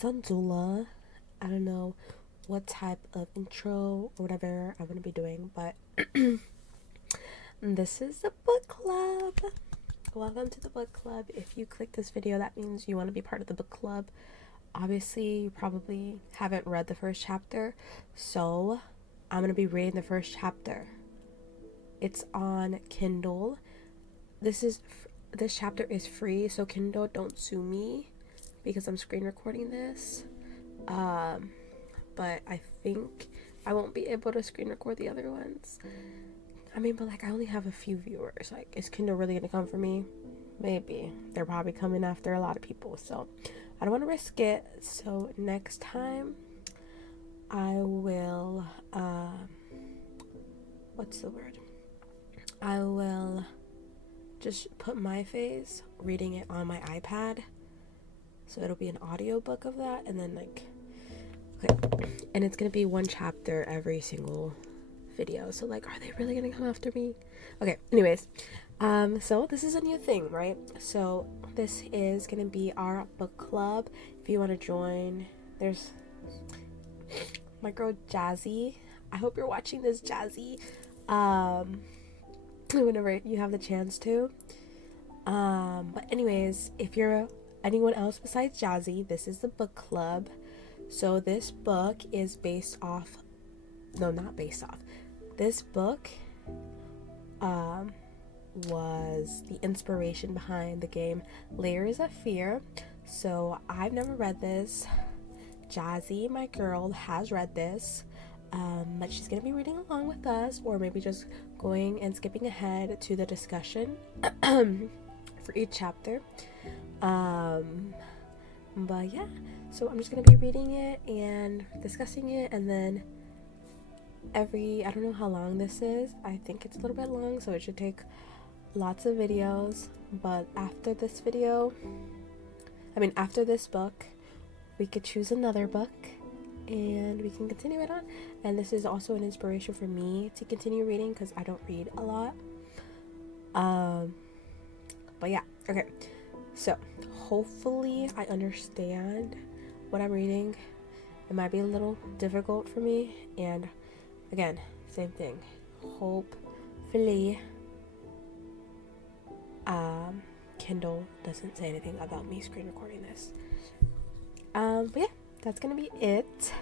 Sanzula. I don't know what type of intro or whatever I'm gonna be doing, but this is the book club. Welcome to the book club. If you click this video, that means you want to be part of the book club. Obviously, you probably haven't read the first chapter, so I'm gonna be reading the first chapter. It's on Kindle. This chapter is free, so Kindle, don't sue me because I'm screen recording this. But I think I won't be able to screen record the other ones. I mean, but like, I only have a few viewers. Like, is Kindle really gonna come for me? Maybe. They're probably coming after a lot of people, so I don't want to risk it. So next time I will what's the word? I will just put my face reading it on my iPad. So it'll be an audiobook of that, and then like, okay, and it's gonna be one chapter every single video. So like, are they really gonna come after me? Okay, anyways, so this is a new thing, right? So this is gonna be our book club. If you want to join, there's my girl Jazzy. I hope you're watching this, Jazzy. Whenever you have the chance to. But anyways, if you're anyone else besides Jazzy, this is the book club. So this book is based off, no, not based off. This book was the inspiration behind the game Layers of Fear. So I've never read this. Jazzy, my girl, has read this. But she's gonna be reading along with us, or maybe just going and skipping ahead to the discussion for each chapter. But yeah, so I'm just gonna be reading it and discussing it, and then I don't know how long this is. I think it's a little bit long, so it should take lots of videos. But after this book, we could choose another book and we can continue it on. And this is also an inspiration for me to continue reading because I don't read a lot. But yeah, okay. So hopefully I understand what I'm reading. It might be a little difficult for me, and again, same thing. Hopefully, Kindle doesn't say anything about me screen recording this. But yeah, that's gonna be it.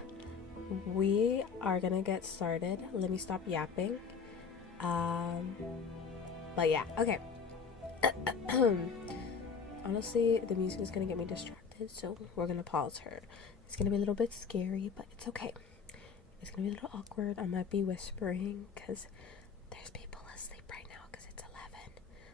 We are gonna get started. Let me stop yapping. But yeah, okay. Honestly, the music is gonna get me distracted, so we're gonna pause her. It's gonna be a little bit scary, but it's okay. It's gonna be a little awkward. I might be whispering because there's people asleep right now because it's 11.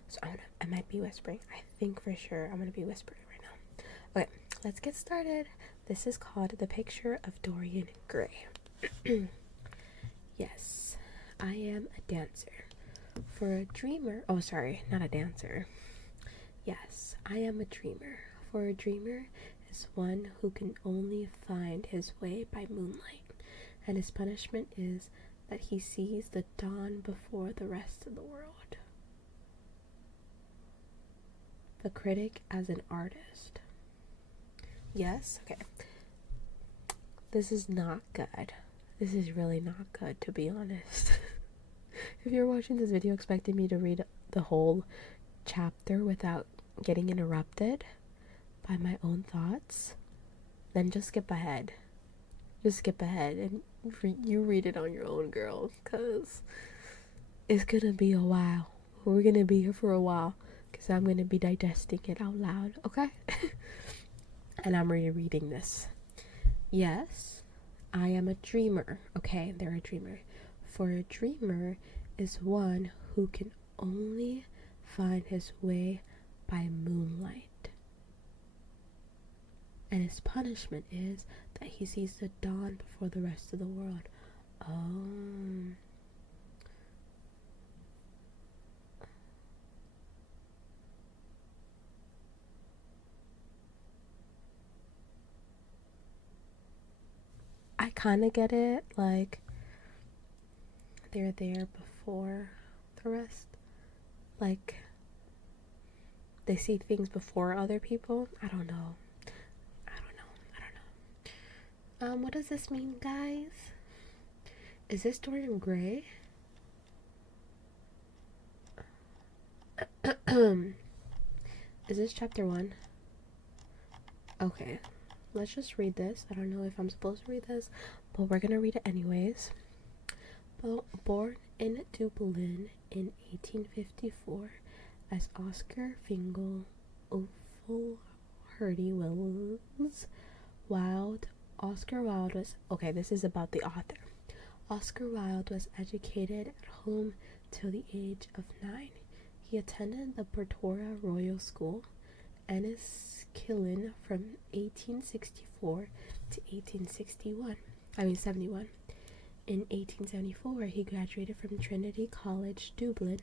So I might be whispering. I think for sure I'm gonna be whispering right now. Okay, let's get started. This is called The Picture of Dorian Gray. Yes, I am a dancer. For a dreamer, oh sorry, not a dancer. Yes, I am a dreamer. For a dreamer is one who can only find his way by moonlight, and his punishment is that he sees the dawn before the rest of the world. The critic as an artist. Yes, okay. This is not good. This is really not good, to be honest. If you're watching this video expecting me to read the whole chapter without getting interrupted by my own thoughts, then just skip ahead. Just skip ahead and you read it on your own, girl, because it's gonna be a while. We're gonna be here for a while because I'm gonna be digesting it out loud, okay? And I'm rereading this. Yes, I am a dreamer. Okay, they're a dreamer. For a dreamer is one who can only find his way by moonlight, and his punishment is that he sees the dawn before the rest of the world. I kind of get it, like they're there before the rest, like they see things before other people. I don't know. What does this mean, guys? Is this Dorian Gray? Is this chapter 1? Okay, let's just read this. I don't know if I'm supposed to read this, but we're gonna read it anyways. Born in Dublin in 1854 as Oscar Fingal O'Flaherty Wills Wilde, Oscar Wilde was, okay, this is about the author. Oscar Wilde was educated at home till the age of 9. He attended the Portora Royal School, Enniskillen, from 1864 to 71. In 1874, he graduated from Trinity College, Dublin,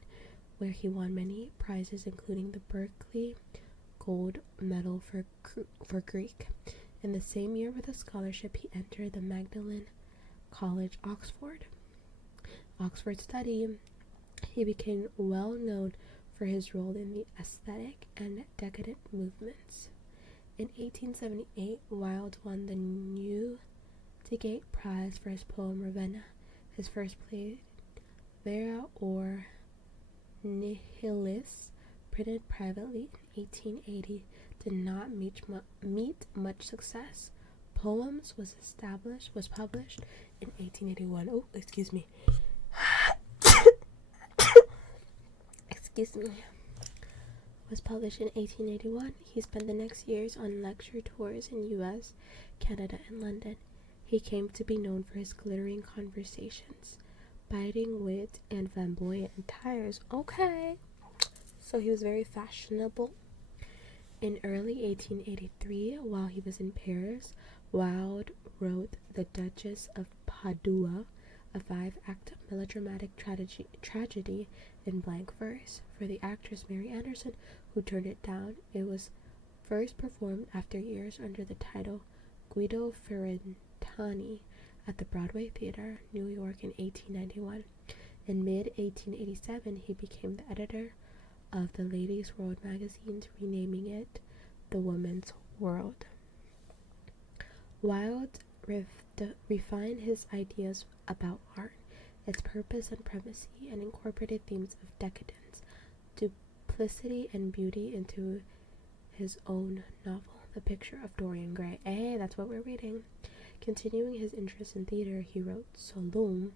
where he won many prizes, including the Berkeley Gold Medal for Greek. In the same year, with a scholarship, he entered the Magdalen College, Oxford study. He became well known for his role in the aesthetic and decadent movements. In 1878, Wilde won the Newdigate Prize for his poem Ravenna. His first play, Vera or Nihilus, printed privately in 1880, did not meet much success. Poems was published in 1881. Oh, excuse me. Was published in 1881. He spent the next years on lecture tours in US, Canada, and London. He came to be known for his glittering conversations, biting wit, and flamboyant attires. Okay, so he was very fashionable. In early 1883, while he was in Paris, Wilde wrote The Duchess of Padua, a 5-act melodramatic tragedy in blank verse. For the actress Mary Anderson, who turned it down, it was first performed after years under the title Guido Ferrantini at the Broadway Theater, New York in 1891. In mid-1887, he became the editor of the Ladies' World magazine, renaming it The Woman's World. Wilde refined his ideas about art, its purpose and primacy, and incorporated themes of decadence, duplicity, and beauty into his own novel, The Picture of Dorian Gray. Hey, that's what we're reading. Continuing his interest in theater, he wrote Salome,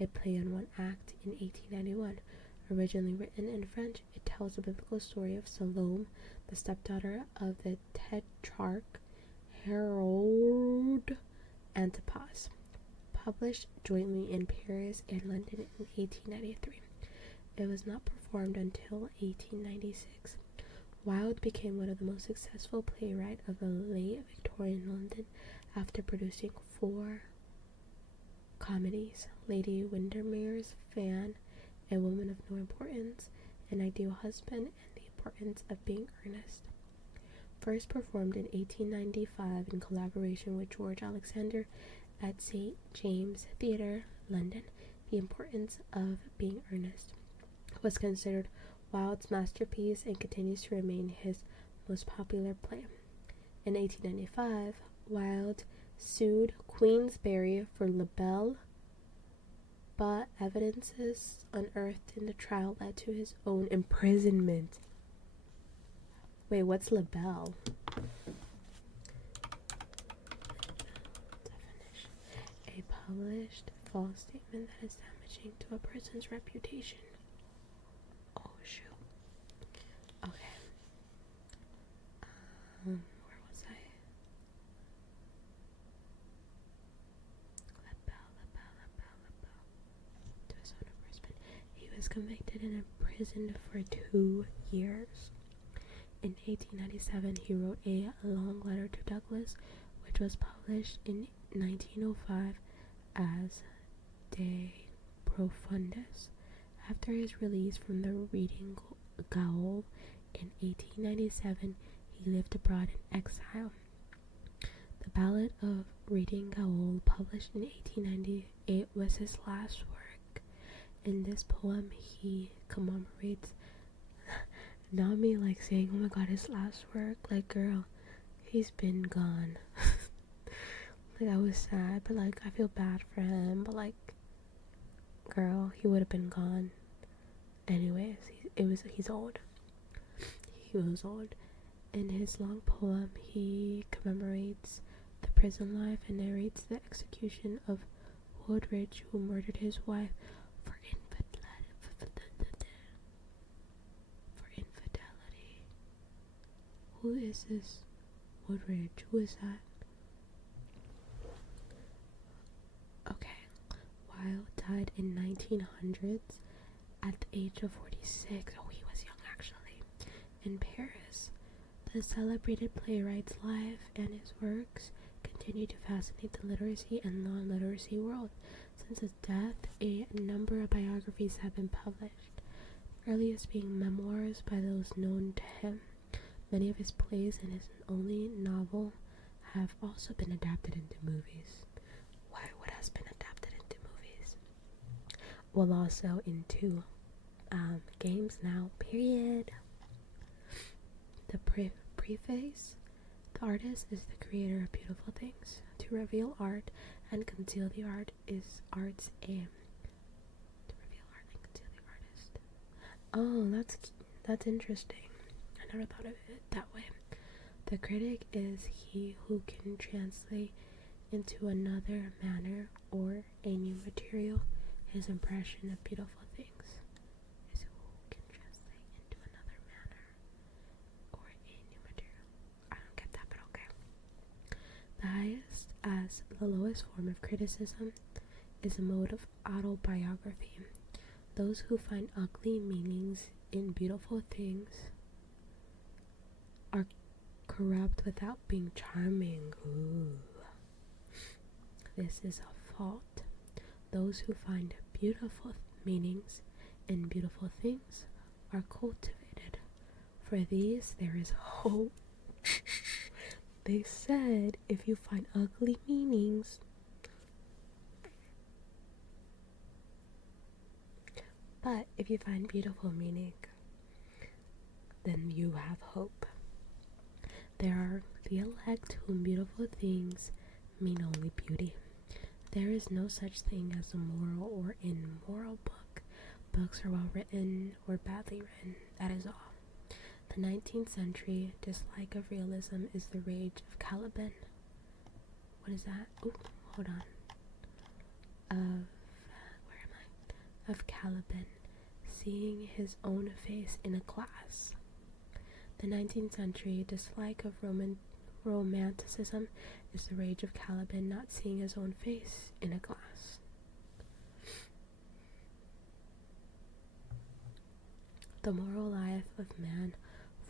a play in 1 act, in 1891. Originally written in French, it tells the biblical story of Salome, the stepdaughter of the tetrarch Herod Antipas, published jointly in Paris and London in 1893. It was not performed until 1896. Wilde became one of the most successful playwrights of the late Victorian London after producing 4 comedies: Lady Windermere's Fan, A Woman of No Importance, An Ideal Husband, and The Importance of Being Earnest. First performed in 1895 in collaboration with George Alexander at St. James Theatre, London, The Importance of Being Earnest was considered Wilde's masterpiece and continues to remain his most popular play. In 1895, Wilde sued Queensberry for libel, but evidences unearthed in the trial led to his own imprisonment. Wait, what's libel? Definition: a published false statement that is damaging to a person's reputation. Oh, shoot. Okay. Where was I? Libel. To his own imprisonment. He was convicted and imprisoned for 2 years. In 1897, he wrote a long letter to Douglas, which was published in 1905 as De Profundis. After his release from the Reading Gaol in 1897, he lived abroad in exile. The Ballad of Reading Gaol, published in 1898, was his last work. In this poem, he commemorates not me like saying, oh my god, his last work, like, girl, he's been gone. Like, I was sad, but like I feel bad for him. But like, girl, he would have been gone. Anyways, he's old. He was old. In his long poem, he commemorates the prison life and narrates the execution of Woodridge, who murdered his wife for infidelity. Who is this Woodridge? Who is that? Okay. Wilde died in 1900s at the age of 46. Oh, he was young actually. In Paris. The celebrated playwright's life and his works continue to fascinate the literacy and non-literacy world. Since his death, a number of biographies have been published, earliest being memoirs by those known to him. Many of his plays and his only novel have also been adapted into movies. What has been adapted into movies? Well, also into games now, period. The Preface. The artist is the creator of beautiful things. To reveal art and conceal the art is art's aim. To reveal art and conceal the artist. Oh, that's interesting. I never thought of it that way. The critic is he who can translate into another manner or a new material his impression of beautiful things. Is who can translate into another manner or a new material. I don't get that, but okay. The highest as the lowest form of criticism is a mode of autobiography. Those who find ugly meanings in beautiful things are corrupt without being charming. Ooh. This is a fault. Those who find beautiful meanings in beautiful things are cultivated. For these there is hope. They said if you find ugly meanings, but if you find beautiful meaning, then you have hope. There are the elect whom beautiful things mean only beauty. There is no such thing as a moral or immoral book. Books are well written or badly written, that is all. The 19th century dislike of realism is the rage of Caliban. What is that? Oh, hold on. Where am I? Of Caliban, seeing his own face in a glass. The 19th century dislike of romanticism is the rage of Caliban not seeing his own face in a glass. The moral life of man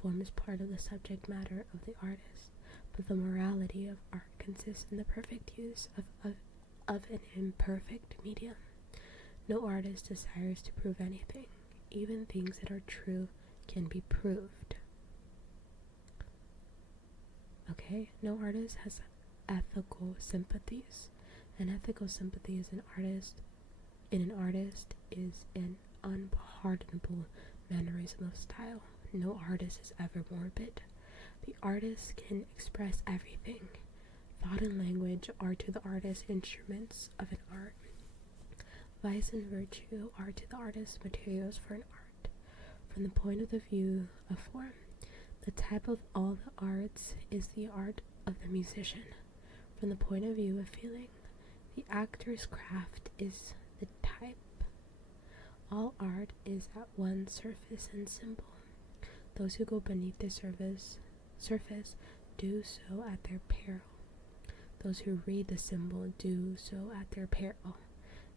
forms part of the subject matter of the artist, but the morality of art consists in the perfect use of an imperfect medium. No artist desires to prove anything. Even things that are true can be proved. Okay, no artist has ethical sympathies. An ethical sympathy is an artist is an unpardonable mannerism of style. No artist is ever morbid. The artist can express everything. Thought and language are to the artist instruments of an art. Vice and virtue are to the artist materials for an art. From the point of the view of form, the type of all the arts is the art of the musician. From the point of view of feeling, the actor's craft is the type. All art is at once surface and symbol. Those who go beneath the surface do so at their peril. Those who read the symbol do so at their peril.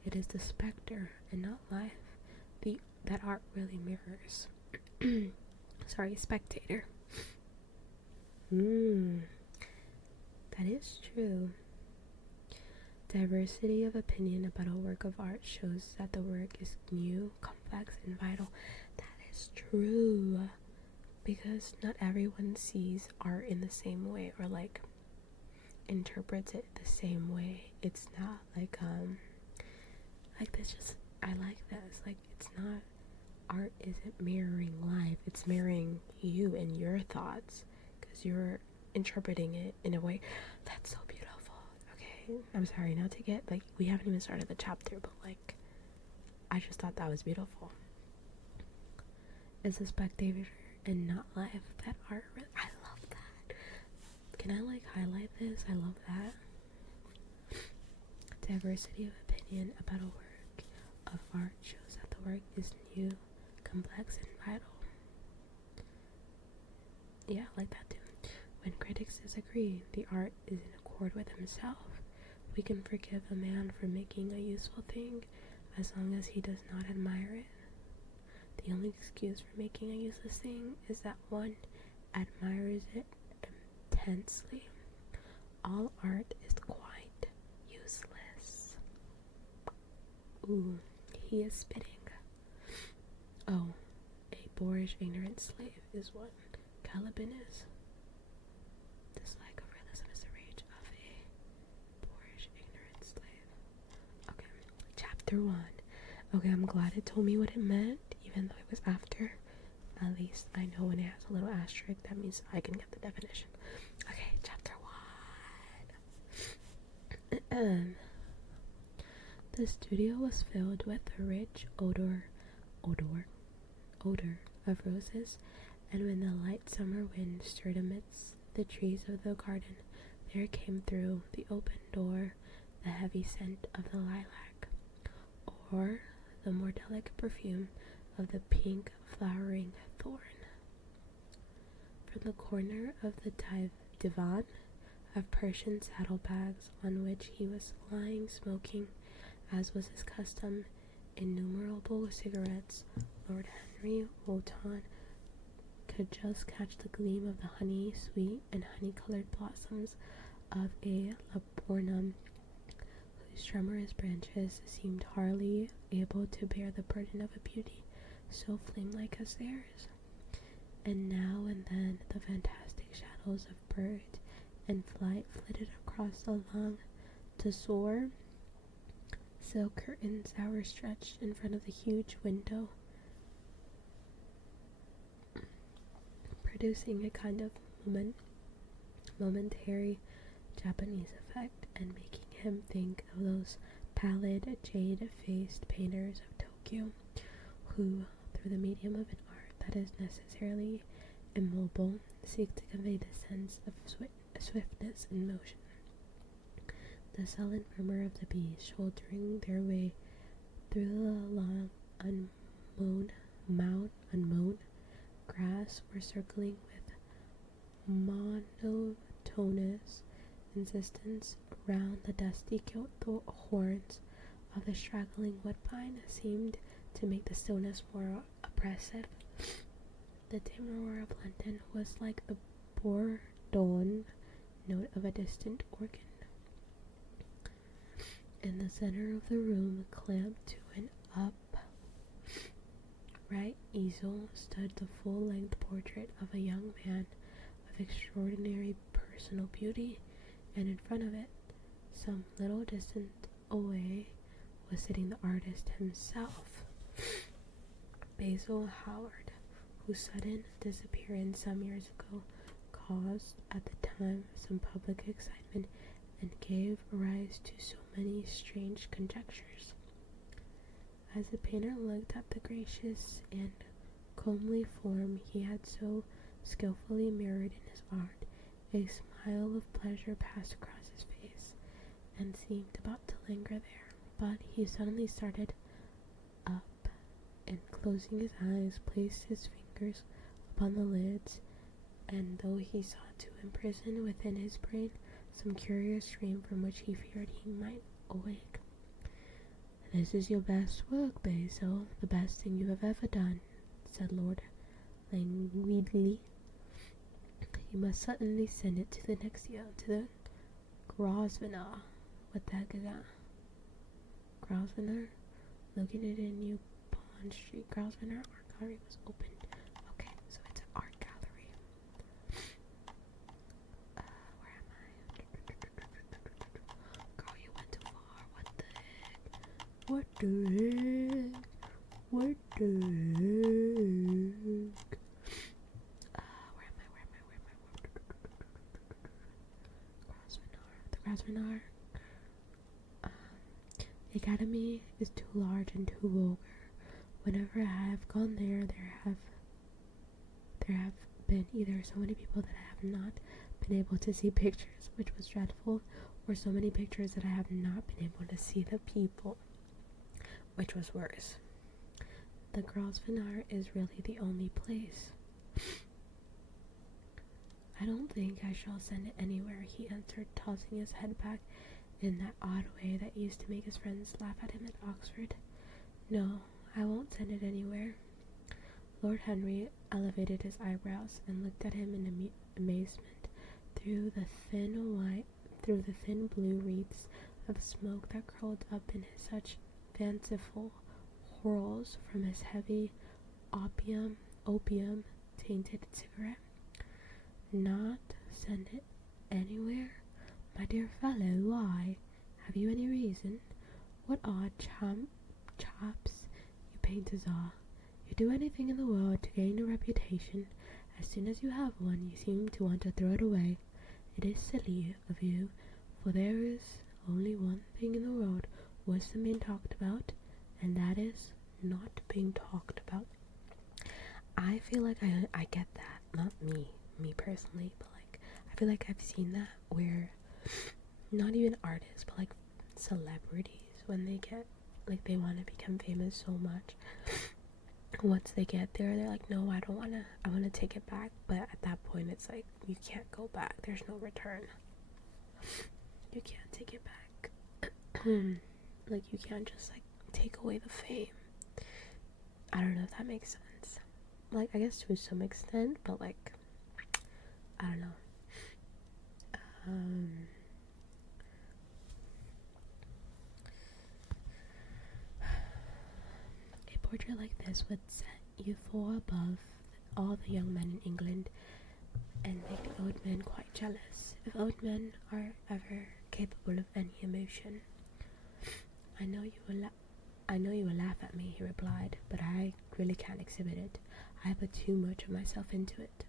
It is the specter and not life that art really mirrors. Spectator. That is true. Diversity of opinion about a work of art shows that the work is new, complex, and vital. That is true. Because not everyone sees art in the same way or like interprets it the same way. It's not like this, just I like this. Like, it's not, art isn't mirroring life, it's mirroring you and your thoughts, because you're interpreting it in a way that's so beautiful. Okay, Okay, I'm sorry not to get, like, we haven't even started the chapter, but, like, I just thought that was beautiful. It's a spectator and not life that art I love that. Can I, like, highlight this? I love that. Diversity of opinion about a work of art shows that the work is new, complex, and vital. Yeah, I like that too. When critics disagree, the art is in accord with himself. We can forgive a man for making a useful thing as long as he does not admire it. The only excuse for making a useless thing is that one admires it intensely. All art is quite useless. Ooh, he is spitting. Oh, a boorish ignorant slave is what Caliban is. Dislike of realism is the rage of a boorish ignorant slave. Okay, chapter 1. Okay, I'm glad it told me what it meant, even though it was after. At least I know when it has a little asterisk, that means I can get the definition. Okay, chapter 1. The studio was filled with the rich odor of roses, and when the light summer wind stirred amidst the trees of the garden, there came through the open door the heavy scent of the lilac, or the more delicate perfume of the pink flowering thorn. From the corner of the divan of Persian saddlebags on which he was lying smoking, as was his custom, innumerable cigarettes, Lord Henry Wotton could just catch the gleam of the honey-sweet and honey-colored blossoms of a laburnum whose tremulous branches seemed hardly able to bear the burden of a beauty so flame-like as theirs. And now and then the fantastic shadows of bird and flight flitted across the long tussore silk curtains that were stretched in front of the huge window, producing a kind of momentary Japanese effect, and making him think of those pallid, jade-faced painters of Tokyo, who, through the medium of an art that is necessarily immobile, seek to convey the sense of swiftness and motion. The sullen murmur of the bees shouldering their way through the long, unmown grass, or circling with monotonous insistence round the dusty gilt horns of the straggling woodbine, seemed to make the stillness more oppressive. The dim roar of London was like the bourdon note of a distant organ. In the center of the room, clamped to an upright easel, stood the full-length portrait of a young man of extraordinary personal beauty, and in front of it, some little distance away, was sitting the artist himself, Basil Howard, whose sudden disappearance some years ago caused at the time some public excitement and gave rise to so many strange conjectures. As the painter looked at the gracious and comely form he had so skillfully mirrored in his art, a smile of pleasure passed across his face, and seemed about to linger there, but he suddenly started up, and closing his eyes, placed his fingers upon the lids, and though he sought to imprison within his brain some curious dream from which he feared he might awake. "This is your best work, Basil, the best thing you have ever done," said Lord languidly. "You must certainly send it to the next year, to the Grosvenor." What the heck is that? Grosvenor? Located in New Bond Street. Grosvenor Art Gallery was opened. Okay, so it's an art gallery. Where am I? Girl, you went too far. What the heck? What the heck? What the heck? Where am I? Grosvenor. The Grosvenor The academy is too large and too vulgar. Whenever I have gone there, there have been either so many people that I have not been able to see pictures, which was dreadful, or so many pictures that I have not been able to see the people, which was worse. The Grosvenor is really the only place. I don't think I shall send it anywhere, he answered, tossing his head back in that odd way that used to make his friends laugh at him at Oxford. No, I won't send it anywhere. Lord Henry elevated his eyebrows and looked at him in amazement through the thin blue wreaths of smoke that curled up in such fanciful whorls from his heavy opium tainted cigarette. Not send it anywhere? My dear fellow, why? Have you any reason? What odd chaps you painters are. You do anything in the world to gain a reputation. As soon as you have one, you seem to want to throw it away. It is silly of you, for there is only one thing in the world worse than being talked about, and that is not being talked about. I feel like I get that. Not me personally, but like I feel like I've seen that where not even artists, but like celebrities, when they get like they want to become famous so much, once they get there, they're like, no, I want to take it back. But at that point, it's like you can't go back. There's no return. You can't take it back. Like you can't just like take away the fame. I don't know if that makes sense. Like I guess to some extent, but like I don't know. A portrait like this would set you far above all the young men in England and make old men quite jealous, if old men are ever capable of any emotion. I know you will laugh at me, he replied, but I really can't exhibit it. I put too much of myself into it.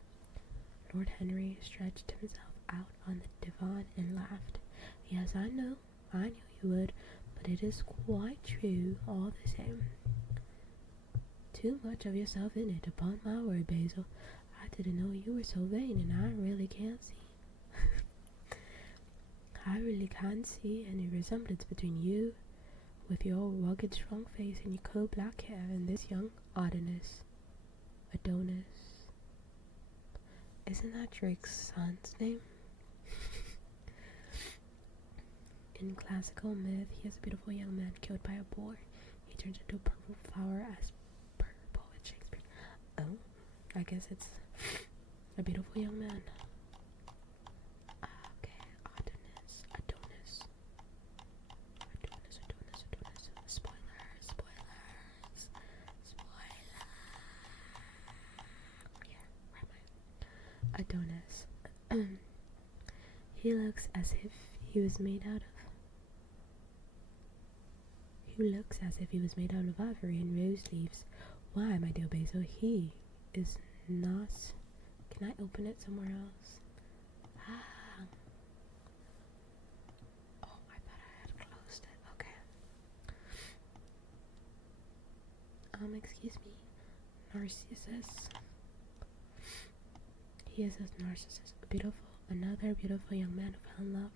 Lord Henry stretched himself out on the divan and laughed. Yes, I knew you would, but it is quite true all the same. Too much of yourself in it, upon my word, Basil. I didn't know you were so vain, and I really can't see. I really can't see any resemblance between you, with your rugged, strong face and your coal-black hair, and this young Adonis. Isn't that Drake's son's name? In classical myth, he is a beautiful young man killed by a boar. He turns into a purple flower as per poet Shakespeare. Oh, I guess it's a beautiful young man. Okay, Adonis. Spoilers. Here, where am I? Adonis. He looks as if he was made out of ivory and rose leaves. Why, my dear Basil, he is not. Can I open it somewhere else? Oh, I thought I had closed it. Okay. Excuse me. Narcissus. He is a Narcissus, another beautiful young man who fell in love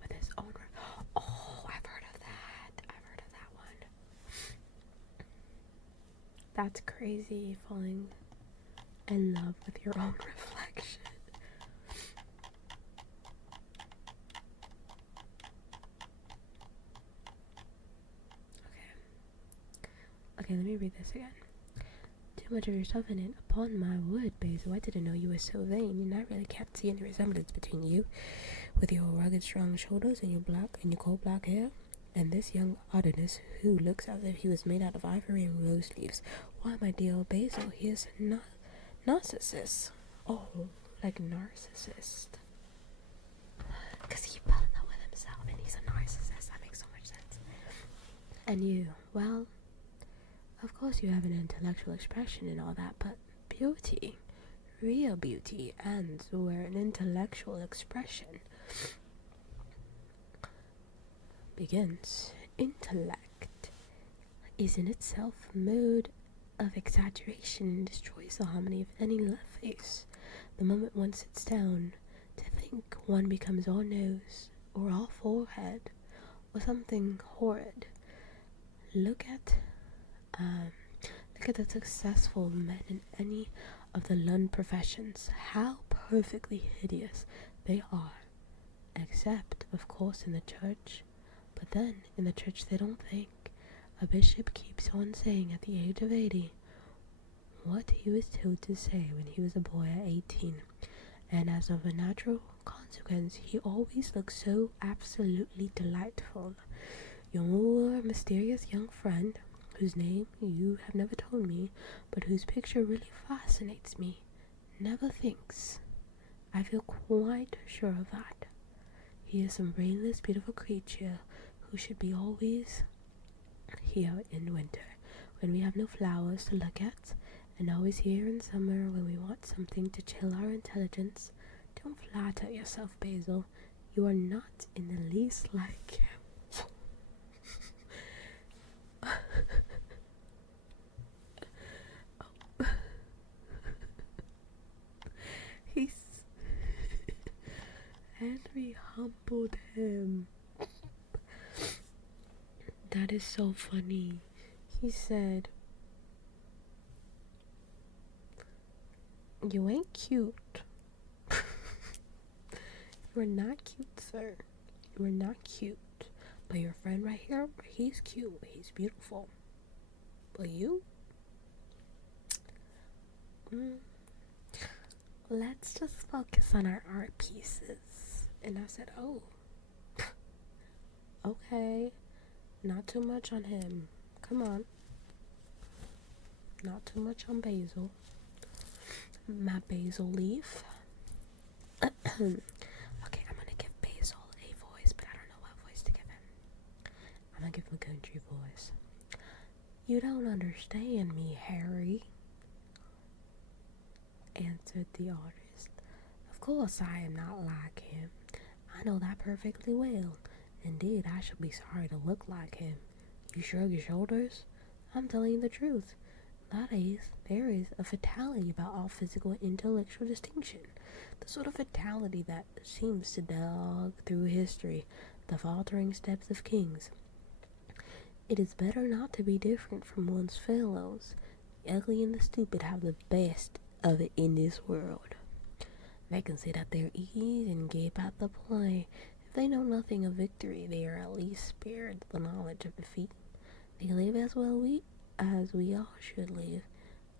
with his own. Oh, I've heard of that one. That's crazy, falling in love with your own reflection. Okay, let me read this again. Too much of yourself in it. Upon my word, Basil, I didn't know you were so vain, and I really can't see any resemblance between you, with your rugged, strong shoulders and your coal-black hair, and this young Adonis, who looks as if he was made out of ivory and rose leaves. Why, my dear Basil, he is Narcissus. Oh, like narcissist. Because he fell in love with himself, and he's a narcissist. That makes so much sense. And you, well, of course you have an intellectual expression and all that, but beauty, real beauty, ends where an intellectual expression begins. Intellect act is in itself a mode of exaggeration and destroys the harmony of any love face. The moment one sits down to think, one becomes all nose or all forehead or something horrid. Look at the successful men in any of the learned professions, how perfectly hideous they are, except, of course, in the church. But then, in the church they don't think. A bishop keeps on saying at the age of 80 what he was told to say when he was a boy at 18, and as of a natural consequence, he always looks so absolutely delightful. Your mysterious young friend, whose name you have never told me, but whose picture really fascinates me, never thinks. I feel quite sure of that. He is some brainless, beautiful creature who should be always here in winter, when we have no flowers to look at, and always here in summer when we want something to chill our intelligence. Don't flatter yourself, Basil. You are not in the least like him. Henry humbled him. That is so funny. He said, "You ain't cute." You are not cute, sir. You are not cute. But your friend right here, he's cute. He's beautiful. But you? Let's just focus on our art pieces. And I said, oh, okay. Not too much on him. Come on. Not too much on Basil. My basil leaf. Okay, I'm gonna give Basil a voice, but I don't know what voice to give him. I'm gonna give him a country voice. You don't understand me, Harry, answered the artist. Of course I am not like him. I know that perfectly well. Indeed, I should be sorry to look like him. You shrug your shoulders? I'm telling you the truth. That is, there is a fatality about all physical and intellectual distinction. The sort of fatality that seems to dog through history the faltering steps of kings. It is better not to be different from one's fellows. The ugly and the stupid have the best of it in this world. They can sit at their ease and gape at the play. If they know nothing of victory, they are at least spared the knowledge of defeat. They live as we all should live,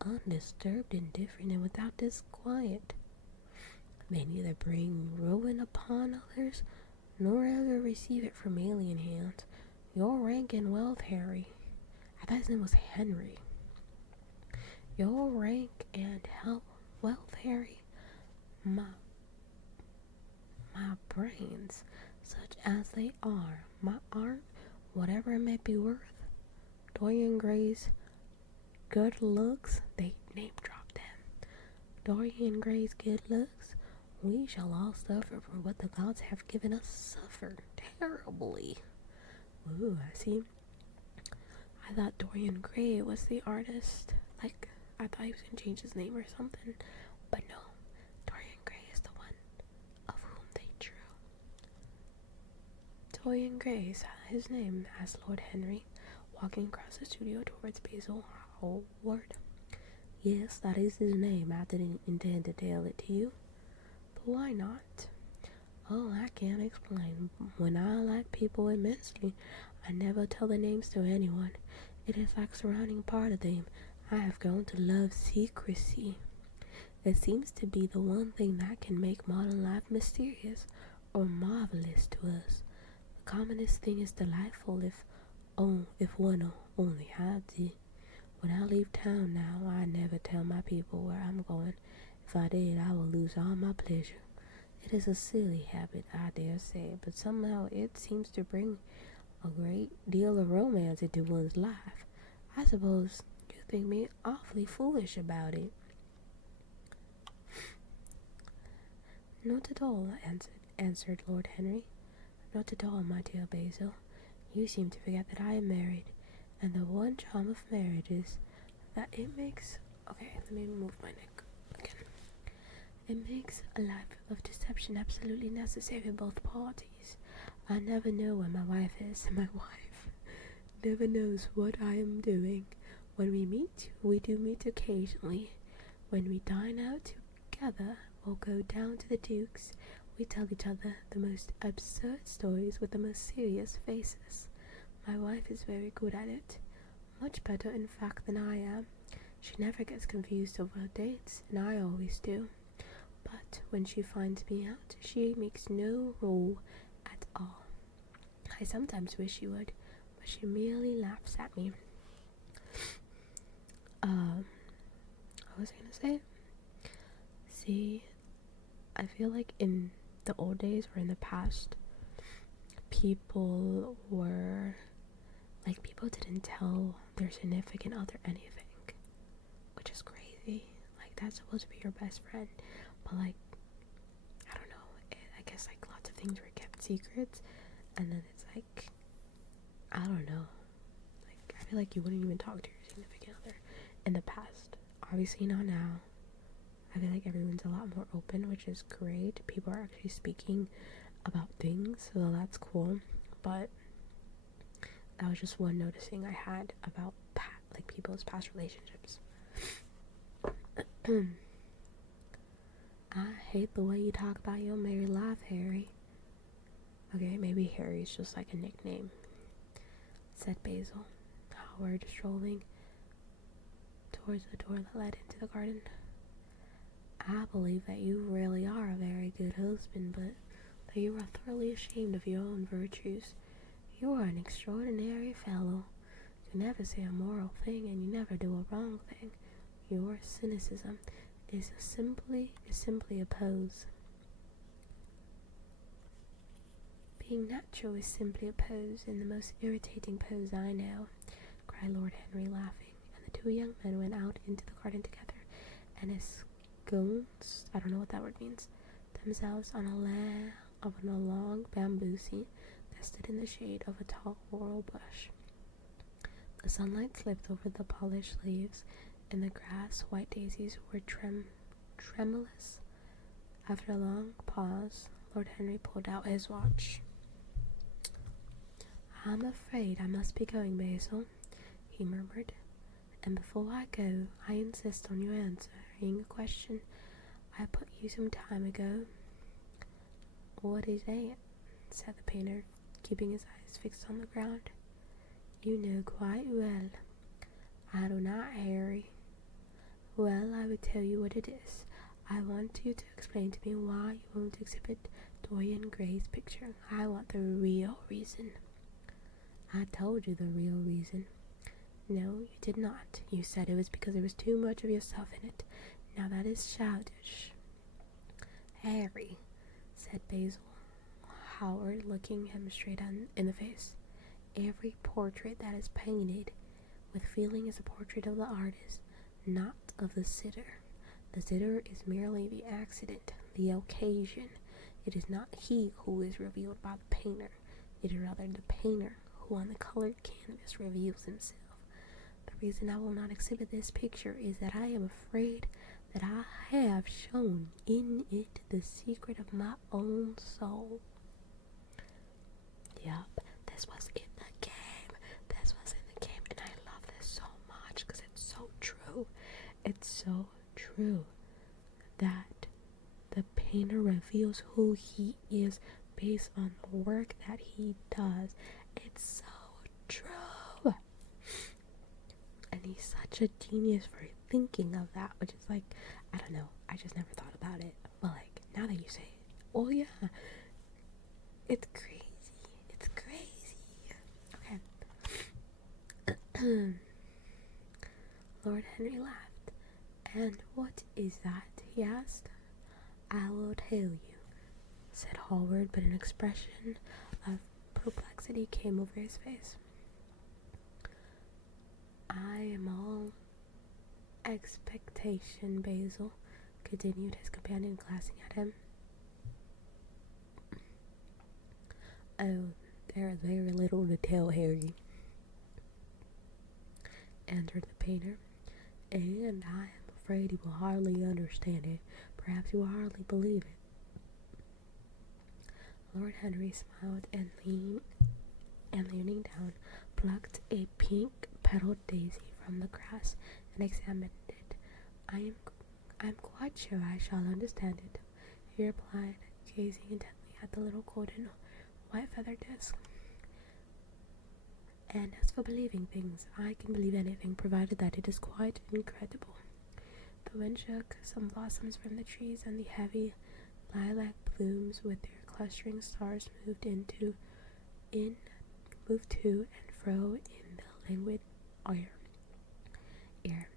undisturbed, indifferent, and without disquiet. They neither bring ruin upon others, nor ever receive it from alien hands. Your rank and wealth, Harry. I thought his name was Henry. Your rank and wealth, Harry. My brains, such as they are, my art, whatever it may be worth, Dorian Gray's good looks, they name dropped them. Dorian Gray's good looks, we shall all suffer for what the gods have given us, suffer terribly. Ooh, I see. I thought Dorian Gray was the artist. Like, I thought he was gonna change his name or something, but no. Dorian Gray is the one of whom they drew. Dorian Gray is his name, asked Lord Henry, walking across the studio towards Basil Hallward. Yes, that is his name. I didn't intend to tell it to you. But why not? Oh, I can't explain. When I like people immensely, I never tell their names to anyone. It is like surrounding part of them. I have grown to love secrecy. It seems to be the one thing that can make modern life mysterious or marvelous to us. The commonest thing is delightful if one only had it. When I leave town now, I never tell my people where I'm going. If I did, I would lose all my pleasure. It is a silly habit, I dare say, but somehow it seems to bring a great deal of romance into one's life. I suppose you think me awfully foolish about it. Not at all, answered Lord Henry. Not at all, my dear Basil. You seem to forget that I am married, and the one charm of marriage is that it makes... Okay, let me move my neck again. It makes a life of deception absolutely necessary for both parties. I never know where my wife is, and my wife never knows what I am doing. When we meet, we do meet occasionally. When we dine out together or go down to the Duke's, we tell each other the most absurd stories with the most serious faces. My wife is very good at it, much better in fact than I am. She never gets confused over dates, and I always do. But when she finds me out, she makes no rule at all. I sometimes wish she would, but she merely laughs at me. What was I gonna say? See, I feel like in the old days or in the past, people didn't tell their significant other anything, which is crazy. Like, that's supposed to be your best friend, but like, I don't know, I guess like lots of things were kept secrets, and then it's like, I don't know, like, I feel like you wouldn't even talk to your significant other in the past. Obviously not now. I feel like everyone's a lot more open, which is great. People are actually speaking about things, so that's cool. But that was just one noticing I had about people's past relationships. I hate the way you talk about your married life, Harry. Okay, maybe Harry's just like a nickname, said Basil, Howard strolling towards the door that led into the garden. I believe that you really are a very good husband, but that you are thoroughly ashamed of your own virtues. You are an extraordinary fellow. You never say a moral thing, and you never do a wrong thing. Your cynicism is simply a pose. Being natural is simply a pose, and the most irritating pose I know, cried Lord Henry, laughing, and the two young men went out into the garden together, and ensconced, I don't know what that word means, themselves on a long bamboo seat that stood in the shade of a tall laurel bush. The sunlight slipped over the polished leaves, and the grass white daisies were tremulous. After a long pause, Lord Henry pulled out his watch. I'm afraid I must be going, Basil, he murmured. And before I go, I insist on your answering a question I put you some time ago. What is that? Said the painter, keeping his eyes fixed on the ground. You know quite well. I do not, Harry. Well, I will tell you what it is. I want you to explain to me why you won't exhibit Dorian Gray's picture. I want the real reason. I told you the real reason. No, you did not. You said it was because there was too much of yourself in it. Now that is childish. Harry, said Basil Howard, looking him straight in the face. Every portrait that is painted with feeling is a portrait of the artist, not of the sitter. The sitter is merely the accident, the occasion. It is not he who is revealed by the painter. It is rather the painter who on the colored canvas reveals himself. The reason I will not exhibit this picture is that I am afraid that I have shown in it the secret of my own soul. Yup, this was in the game. This was in the game, and I love this so much because it's so true. It's so true that the painter reveals who he is based on the work that he does. It's so true. And he's such a genius for thinking of that, which is like, I don't know, I just never thought about it. But like, now that you say it, oh yeah, it's crazy. It's crazy. Okay. Lord Henry laughed. And what is that? He asked. I will tell you, said Hallward, but an expression of perplexity came over his face. I am all expectation, Basil, continued his companion, glancing at him. Oh, There is very little to tell, Harry, answered the painter, and I am afraid you will hardly understand it. Perhaps you will hardly believe it. Lord Henry smiled and leaning down, plucked a pink-petaled daisy from the grass and examined it. I am quite sure I shall understand it, he replied, gazing intently at the little golden white feather disc. And as for believing things, I can believe anything, provided that it is quite incredible. The wind shook some blossoms from the trees, and the heavy lilac blooms with their clustering stars moved to and fro in the languid air.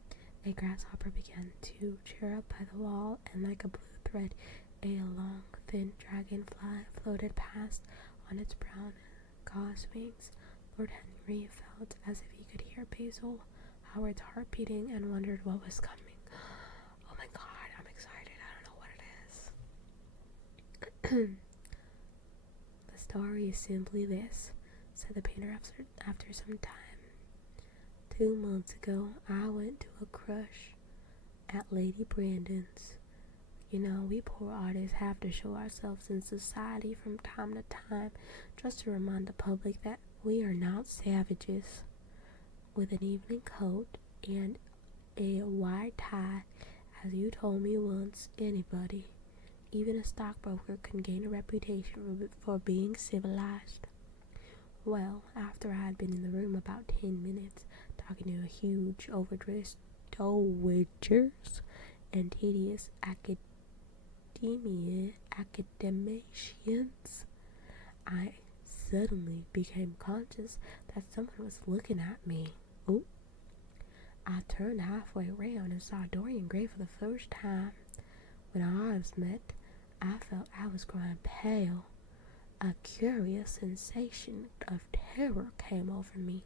A grasshopper began to chirrup by the wall, and like a blue thread, a long, thin dragonfly floated past on its brown gauze wings. Lord Henry felt as if he could hear Basil Howard's heart beating and wondered what was coming. Oh my god, I'm excited. I don't know what it is. The story is simply this, said the painter after some time. 2 months ago, I went to a crush at Lady Brandon's. You know, we poor artists have to show ourselves in society from time to time, just to remind the public that we are not savages. With an evening coat and a white tie, as you told me once, anybody, even a stockbroker, can gain a reputation for being civilized. Well, after I had been in the room about 10 minutes, talking to a huge, overdressed dowagers and tedious academicians, I suddenly became conscious that someone was looking at me. Oh! I turned halfway around and saw Dorian Gray for the first time. When our eyes met, I felt I was growing pale. A curious sensation of terror came over me.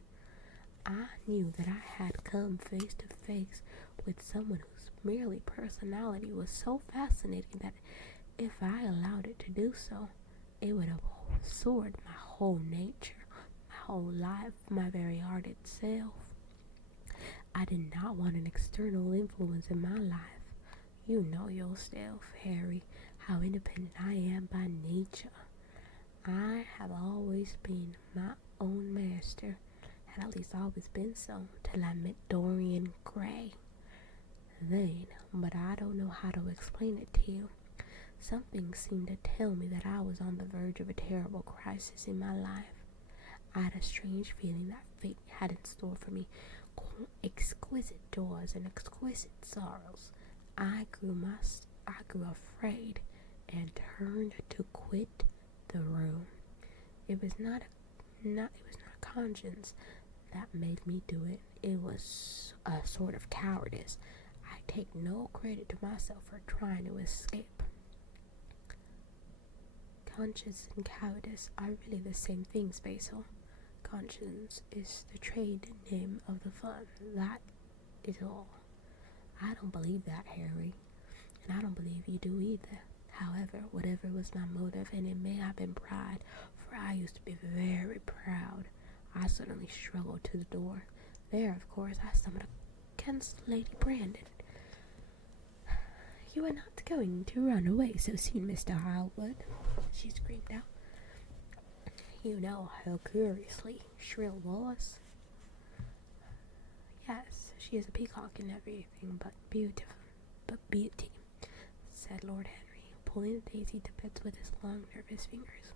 I knew that I had come face to face with someone whose merely personality was so fascinating that if I allowed it to do so, it would have absorbed my whole nature, my whole life, my very heart itself. I did not want an external influence in my life. You know yourself, Harry, how independent I am by nature. I have always been my own master, had at least always been so, till I met Dorian Gray. Then, but I don't know how to explain it to you, something seemed to tell me that I was on the verge of a terrible crisis in my life. I had a strange feeling that fate had in store for me exquisite joys and exquisite sorrows. I grew afraid and turned to quit the room. It was not conscience that made me do it. It was a sort of cowardice. I take no credit to myself for trying to escape. Conscience and cowardice are really the same things, Basil. Conscience is the trade name of the fun. That is all. I don't believe that, Harry, and I don't believe you do either. However, whatever was my motive, and it may have been pride, for I used to be very proud, I suddenly struggled to the door. There, of course, I stumbled against Lady Brandon. You are not going to run away so soon, Mr. Harwood, she screamed out. You know her curiously shrill voice. Yes, she is a peacock in everything but beauty, said Lord Henry, pulling the daisy to bits with his long, nervous fingers.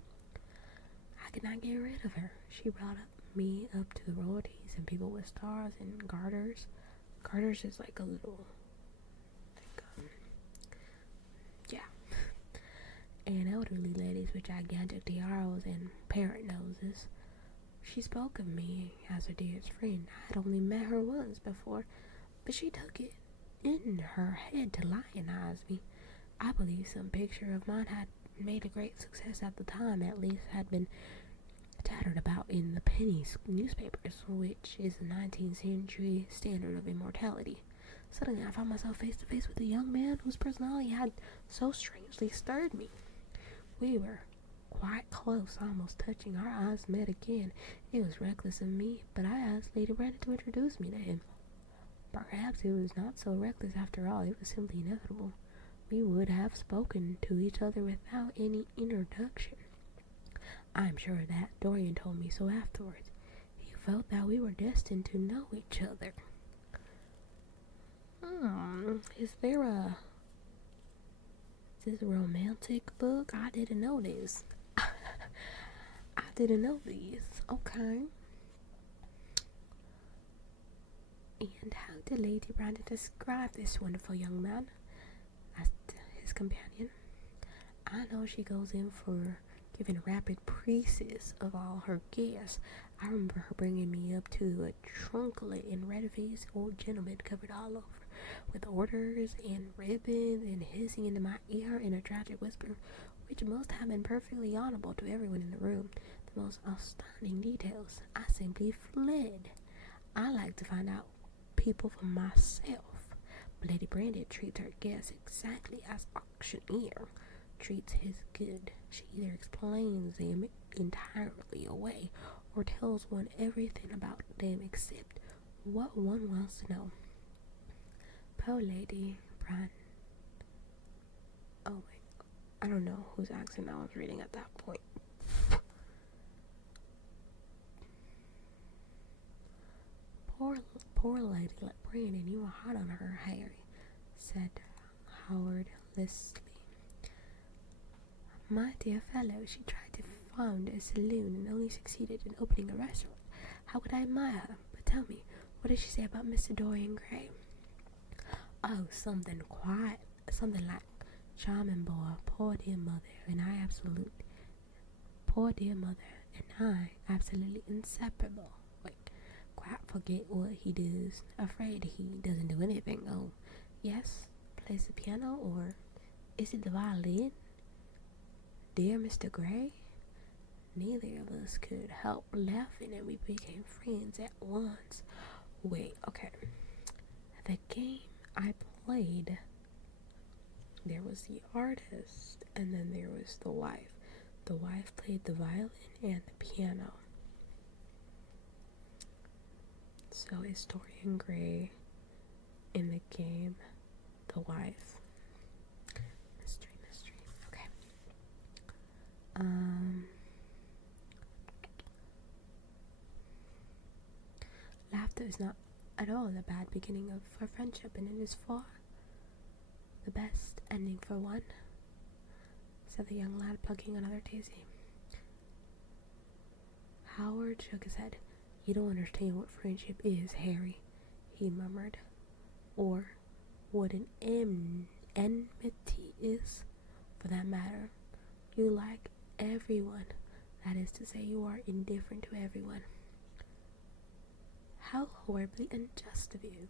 I could not get rid of her. She brought me up to the royalties and people with stars and garters. Garters is like a little, and elderly ladies with gigantic tiaras and parrot noses. She spoke of me as her dearest friend. I had only met her once before, but she took it in her head to lionize me. I believe some picture of mine had made a great success at the time, at least had been tattered about in the penny newspapers, which is the 19th century standard of immortality. Suddenly I found myself face to face with a young man whose personality had so strangely stirred me. We were quite close, almost touching. Our eyes met again. It was reckless of me, but I asked Lady Brandon to introduce me to him. Perhaps it was not so reckless after all. It was simply inevitable. We would have spoken to each other without any introduction. I'm sure of that. Dorian told me so afterwards. He felt that we were destined to know each other. Is this a romantic book? I didn't know this. I didn't know this. Okay. And how did Lady Brandon describe this wonderful young man? Asked his companion. I know she goes in for giving rapid praises of all her guests. I remember her bringing me up to a trunklet and red-faced old gentleman covered all over with orders and ribbons and hissing into my ear in a tragic whisper, which must have been perfectly audible to everyone in the room. The most astounding details. I simply fled. I like to find out people for myself. But Lady Brandon treats her guests exactly as auctioneer treats his good. She either explains them entirely away or tells one everything about them except what one wants to know. Poor Lady Brandon. Oh my, I don't know whose accent I was reading at that point. Poor Lady Brandon, you were hot on her, Harry, said Howard listlessly. My dear fellow, she tried to found a saloon and only succeeded in opening a restaurant. How could I admire her? But tell me, what did she say about Mr. Dorian Gray? Oh, something like charming boy, poor dear mother, and I absolutely inseparable. Quite forget what he does. Afraid he doesn't do anything. Oh, yes, plays the piano, or is it the violin? Dear Mr. Gray? Neither of us could help laughing, and we became friends at once. Wait, okay. The game I played, there was the artist, and then there was the wife. The wife played the violin and the piano. So is Dorian Gray in the game the wife? Mystery. Okay. Laughter is not at all the bad beginning of a friendship, and it is far the best ending for one, said the young lad, plucking another daisy. Howard shook his head. You don't understand what friendship is, Harry, he murmured, or what an enmity is, for that matter. You like everyone. That is to say, you are indifferent to everyone. How horribly unjust of you,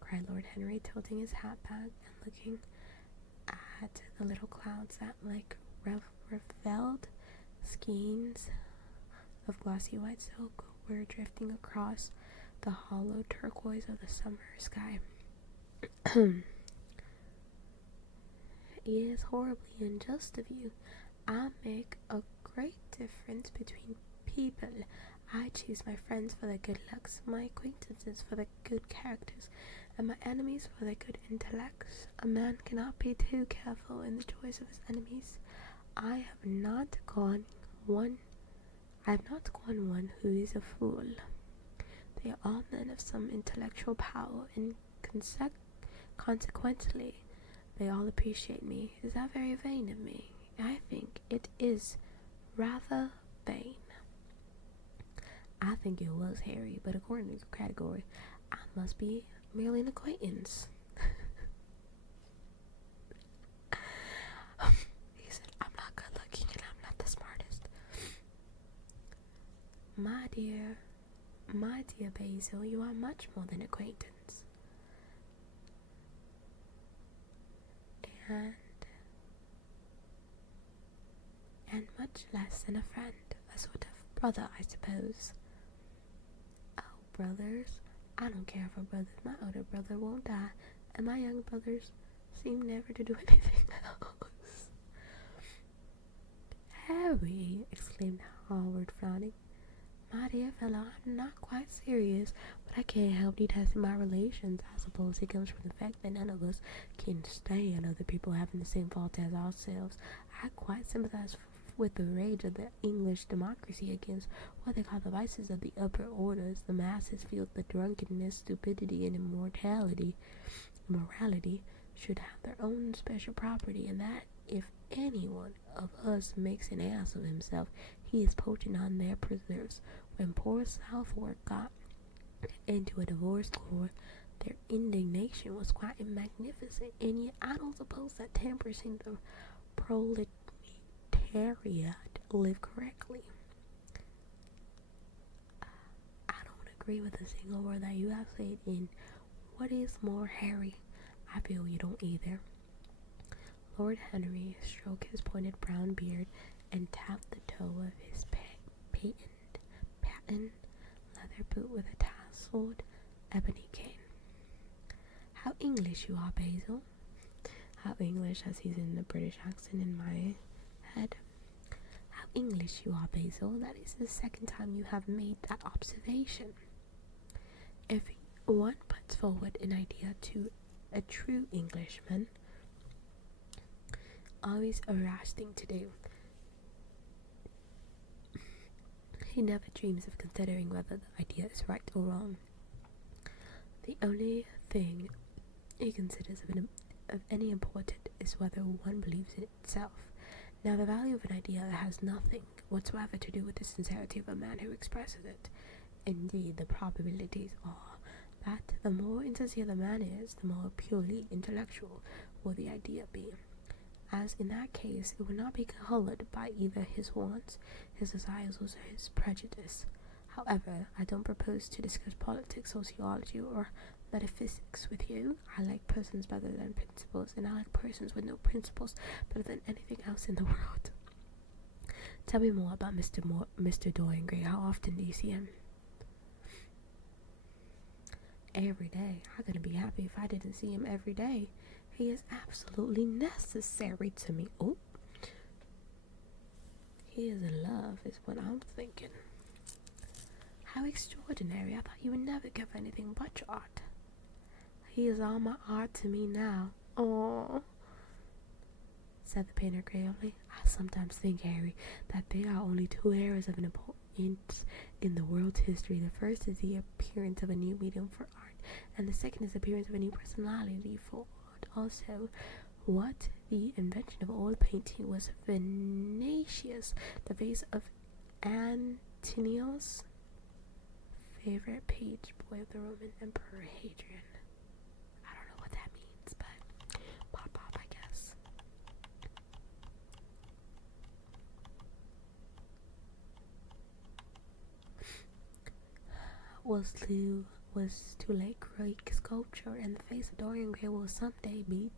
cried Lord Henry, tilting his hat back and looking at the little clouds that, like reveled skeins of glossy white silk, were drifting across the hollow turquoise of the summer sky. It is horribly unjust of you. I make a great difference between people. I choose my friends for their good looks, my acquaintances for their good characters, and my enemies for their good intellects. A man cannot be too careful in the choice of his enemies. I have not gone one who is a fool. They are all men of some intellectual power, and consequently, they all appreciate me. Is that very vain of me? I think it is rather vain. I think it was, Harry, but according to your category, I must be merely an acquaintance. He said, I'm not good looking and I'm not the smartest. My dear Basil, you are much more than acquaintance. And much less than a friend, a sort of brother, I suppose. Oh, brothers, I don't care for brothers. My older brother won't die, and my young brothers seem never to do anything else. Harry, exclaimed Howard, frowning. My dear fellow, I'm not quite serious, but I can't help detesting my relations. I suppose it comes from the fact that none of us can stand other people having the same faults as ourselves. I quite sympathize with the rage of the English democracy against what they call the vices of the upper orders. The masses feel the drunkenness, stupidity, and immorality should have their own special property, and that if any one of us makes an ass of himself, he is poaching on their preserves. When poor Southwark got into a divorce court, their indignation was quite magnificent, and yet I don't suppose that 10% of proletariat live correctly. I don't agree with a single word that you have said, and what is more, Harry, I feel you don't either. Lord Henry stroked his pointed brown beard and tapped the toe of his patent leather boot with a tasseled ebony cane. How English you are, Basil. How English, as he's in the British accent in my head. How English you are, Basil. That is the second time you have made that observation. If one puts forward an idea to a true Englishman, always a rash thing to do. He never dreams of considering whether the idea is right or wrong. The only thing he considers of any importance is whether one believes in itself. Now, the value of an idea has nothing whatsoever to do with the sincerity of a man who expresses it. Indeed, the probabilities are that the more insincere the man is, the more purely intellectual will the idea be. As in that case, it would not be colored by either his wants, his desires, or his prejudice. However, I don't propose to discuss politics, sociology, or metaphysics with you. I like persons better than principles, and I like persons with no principles better than anything else in the world. Tell me more about Mr. Dorian Gray. How often do you see him? Every day. I'm gonna be happy if I didn't see him every day. He is absolutely necessary to me. Oh, he is in love, is what I'm thinking. How extraordinary. I thought you would never give anything but your art. He is all my art to me now. Oh, said the painter gravely. I sometimes think, Harry, that there are only two eras of an importance in the world's history. The first is the appearance of a new medium for art, and the second is the appearance of a new personality for art. Also, what the invention of oil painting was Venetius, the face of Antonius, favorite page boy of the Roman Emperor Hadrian. I don't know what that means, but pop, I guess. Was to lay Greek sculpture, and the face of Dorian Gray will someday be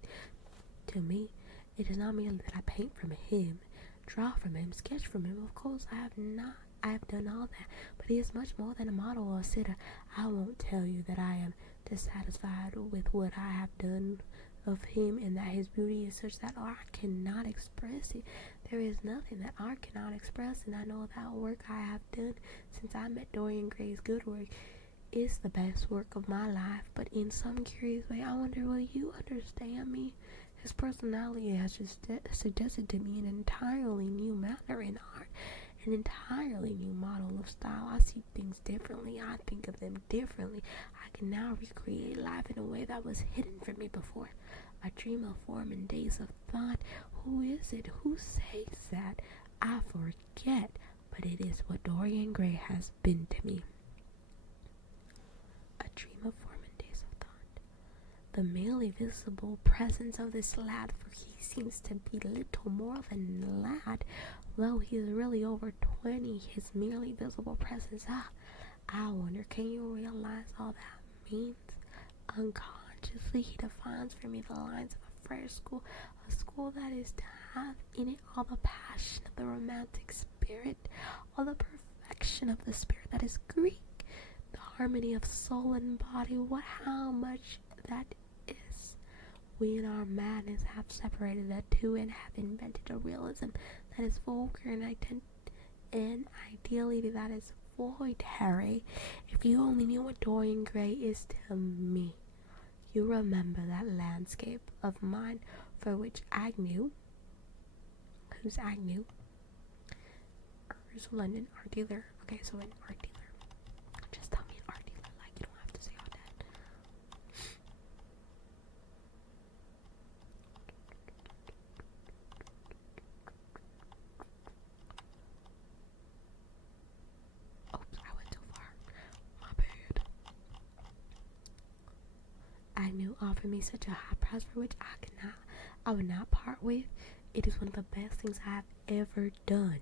to me. It is not merely that I paint from him, draw from him, sketch from him. Of course, I have done all that, but he is much more than a model or a sitter. I won't tell you that I am dissatisfied with what I have done of him, and that his beauty is such that art cannot express it. There is nothing that art cannot express, and I know that work I have done since I met Dorian Gray's good work is the best work of my life. But in some curious way, I wonder, will you understand me? His personality has just suggested to me an entirely new manner in art, an entirely new model of style. I see things differently. I think of them differently. I can now recreate life in a way that was hidden from me before. I dream of form and days of thought. Who is it who says that? I forget, but it is what Dorian Gray has been to me. A dream of form and days of thought. The merely visible presence of this lad, for he seems to be little more than a lad, though he is really over 20, his merely visible presence. I wonder, can you realize all that means? Unconsciously, he defines for me the lines of a fresh school, a school that is to have in it all the passion of the romantic spirit, all the perfection of the spirit that is Greek, the harmony of soul and body. How much that is. We in our madness have separated the two and have invented a realism that is vulgar and ideally that is void, Harry. If you only knew what Dorian Gray is to me. You remember that landscape of mine for which Agnew, who's Agnew? London art dealer. Okay, so an art dealer. Just tell me an art dealer, like you don't have to say all that. Oops, I went too far. My bad. Agnew offered me such a high price for which I would not part with. It is one of the best things I have ever done.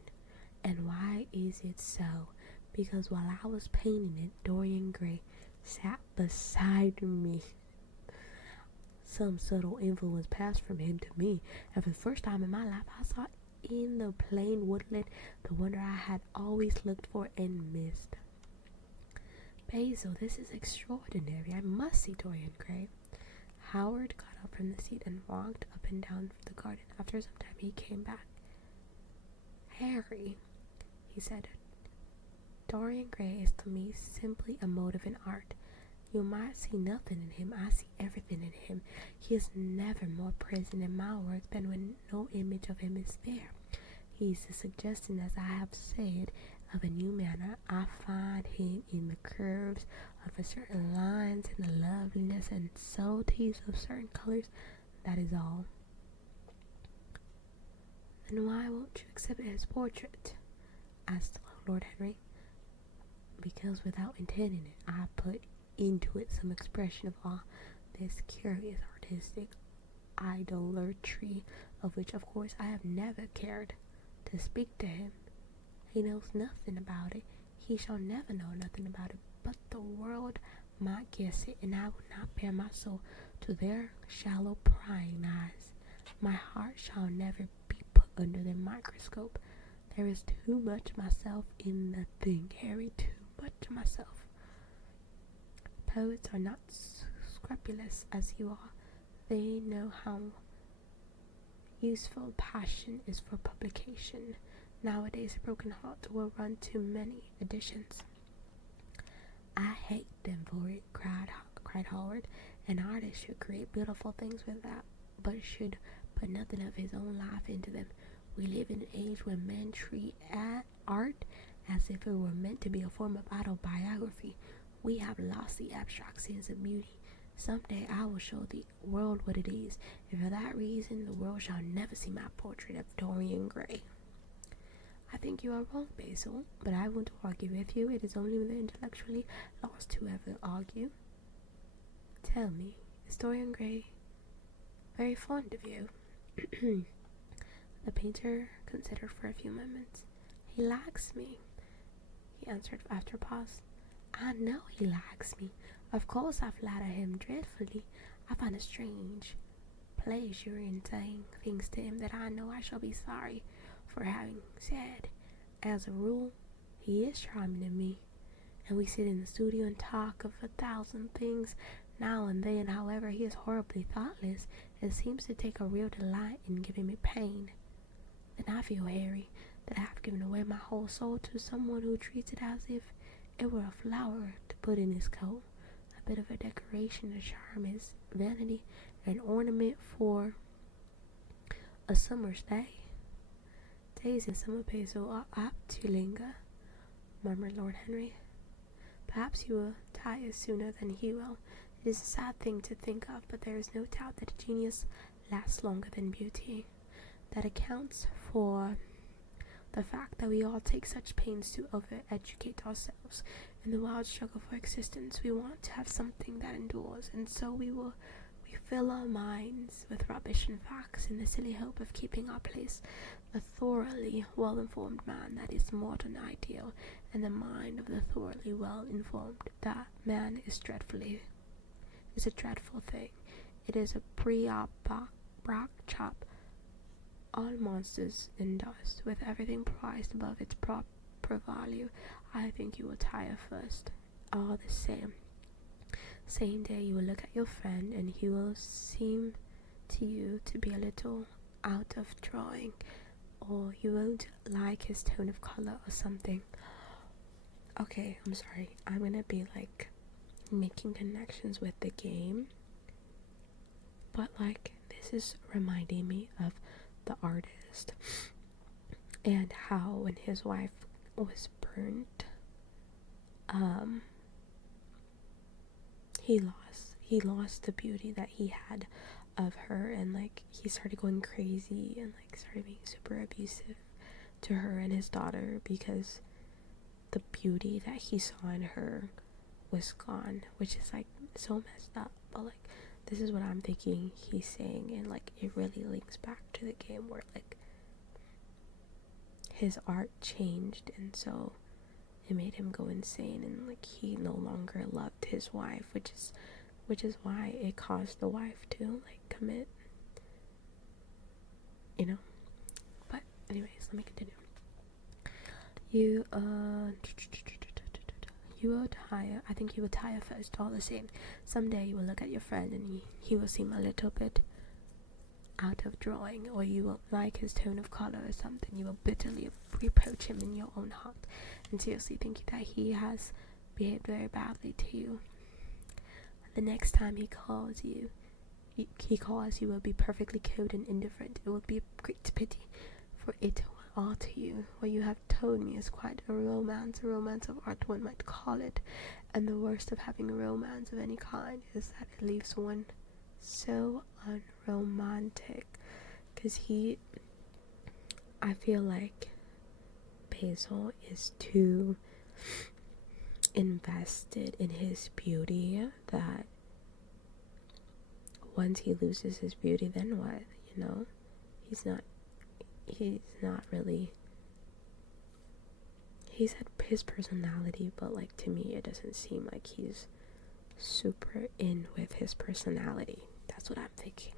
And why is it so? Because while I was painting it, Dorian Gray sat beside me. Some subtle influence passed from him to me, and for the first time in my life, I saw in the plain woodland the wonder I had always looked for and missed. Basil, this is extraordinary. I must see Dorian Gray. Howard got up from the seat and walked up and down the garden. After some time, he came back. Harry, he said, Dorian Gray is to me simply a motive in art. You might see nothing in him, I see everything in him. He is never more present in my work than when no image of him is there. He is the suggestion, as I have said, of a new manner. I find him in the curves of a certain lines and the loveliness and subtleties of certain colors. That is all. Then why won't you exhibit his portrait? Asked Lord Henry. Because without intending it, I put into it some expression of all this curious artistic idolatry, of which of course I have never cared to speak to him. He knows nothing about it. He shall never know nothing about it, but the world might guess it, and I will not bare my soul to their shallow prying eyes. My heart shall never be put under their microscope. There is too much myself in the thing, Harry, too much myself. Poets are not scrupulous as you are. They know how useful passion is for publication. Nowadays, a broken heart will run to many editions. I hate them for it, cried Howard. An artist should create beautiful things with that, but should put nothing of his own life into them. We live in an age when men treat art as if it were meant to be a form of autobiography. We have lost the abstract sense of beauty. Someday I will show the world what it is, and for that reason the world shall never see my portrait of Dorian Gray. I think you are wrong, Basil, but I won't argue with you. It is only the intellectually lost who ever argue. Tell me, is Dorian Gray very fond of you? The painter considered for a few moments. He likes me, he answered after a pause. I know he likes me. Of course I flatter him dreadfully. I find a strange pleasure in saying things to him that I know I shall be sorry for having said. As a rule, he is charming to me, and we sit in the studio and talk of 1,000 things. Now and then, however, he is horribly thoughtless and seems to take a real delight in giving me pain. Then I feel, Harry, that I have given away my whole soul to someone who treats it as if it were a flower to put in his coat, a bit of a decoration to charm his vanity, an ornament for a summer's day. Days in summer, Basil, are apt to linger, murmured Lord Henry. Perhaps you will tire sooner than he will. It is a sad thing to think of, but there is no doubt that genius lasts longer than beauty. That accounts for the fact that we all take such pains to over-educate ourselves. In the wild struggle for existence, we want to have something that endures, and so we fill our minds with rubbish and facts in the silly hope of keeping our place. The thoroughly well-informed man, that is the modern ideal, and the mind of the thoroughly well-informed, that man is a dreadful thing. It is a pre-op chop, all monsters in dust, with everything prized above its proper value. I think you will tire first. All the same day you will look at your friend, and he will seem to you to be a little out of drawing, or you won't like his tone of color or something. Okay, I'm sorry. I'm gonna be like making connections with the game, but like this is reminding me of the artist and how when his wife was burnt, he lost the beauty that he had of her, and like he started going crazy and like started being super abusive to her and his daughter because the beauty that he saw in her was gone, which is like so messed up. But like this is what I'm thinking he's saying, and like it really links back to the game where like his art changed, and so it made him go insane, and like he no longer loved his wife, which is why it caused the wife to like commit, you know. But anyways, let me continue. You will tire. I think you will tire first, all the same. Someday you will look at your friend and he will seem a little bit out of drawing, or you won't like his tone of color or something. You will bitterly reproach him in your own heart and seriously think that he has behaved very badly to you. The next time he calls, you will be perfectly cold and indifferent. It will be a great pity, for it will alter you. What you have told me is quite a romance of art, one might call it. And the worst of having a romance of any kind is that it leaves one so unromantic. Because I feel like Basil is too invested in his beauty that once he loses his beauty, then what? You know, he's not really. He's had his personality, but like to me, it doesn't seem like he's super in with his personality. That's what I'm thinking.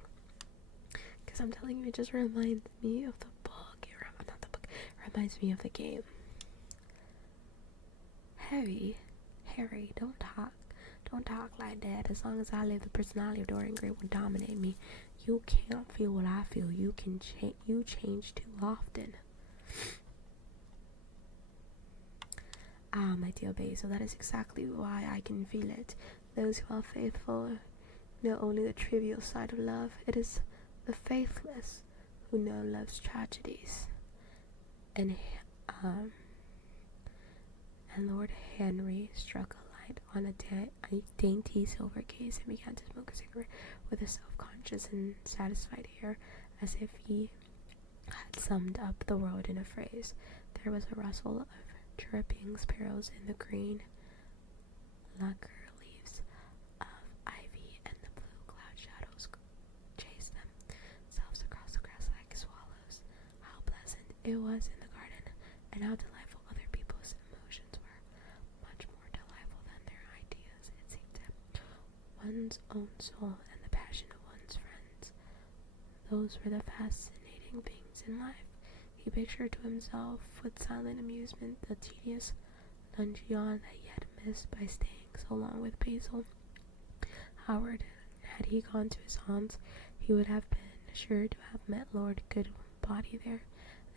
Because I'm telling you, it just reminds me of the book. Not the book. It reminds me of the game. Harry, don't talk like that. As long as I live, the personality of Dorian Gray will dominate me. You can't feel what I feel. You change too often. Ah, my dear Basil, that is exactly why I can feel it. Those who are faithful know only the trivial side of love. It is the faithless who know love's tragedies. And Lord Henry struck a light on a dainty silver case and began to smoke a cigarette with a self-conscious and satisfied air, as if he had summed up the world in a phrase. There was a rustle of chirping sparrows in the green lacquer leaves of ivy, and the blue cloud shadows chased themselves across the grass like swallows. How pleasant it was in the garden, and how delightful other people's emotions were, much more delightful than their ideas, it seemed to him. One's own soul and the passion of one's friends, those were the fascinating things in life. He pictured to himself with silent amusement the tedious luncheon that he had missed by staying so long with Basil Howard. Had he gone to his aunt's, he would have been sure to have met Lord Goodbody there,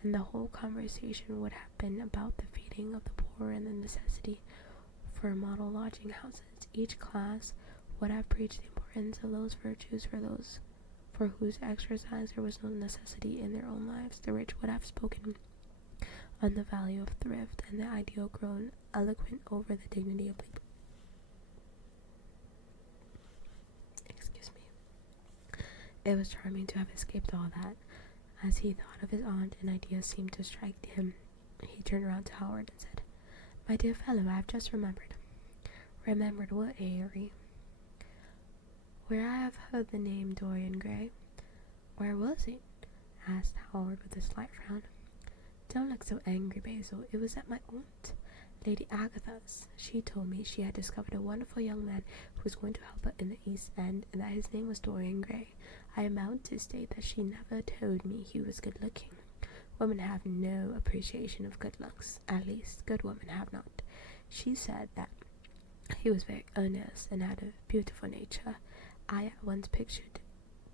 and the whole conversation would have been about the feeding of the poor and the necessity for model lodging houses. Each class would have preached the importance of those virtues for whose exercise there was no necessity in their own lives. The rich would have spoken on the value of thrift, and the ideal grown eloquent over the dignity of labor. Excuse me. It was charming to have escaped all that. As he thought of his aunt, an idea seemed to strike him. He turned round to Howard and said, "My dear fellow, I have just remembered." "Remembered what, Harry?" "Where I have heard the name Dorian Gray." "Where was it?" asked Howard with a slight frown. "Don't look so angry, Basil. It was at my aunt, Lady Agatha's. She told me she had discovered a wonderful young man who was going to help her in the East End, and that his name was Dorian Gray. I am bound to state that she never told me he was good-looking. Women have no appreciation of good looks. At least, good women have not. She said that he was very earnest and had a beautiful nature. I at once pictured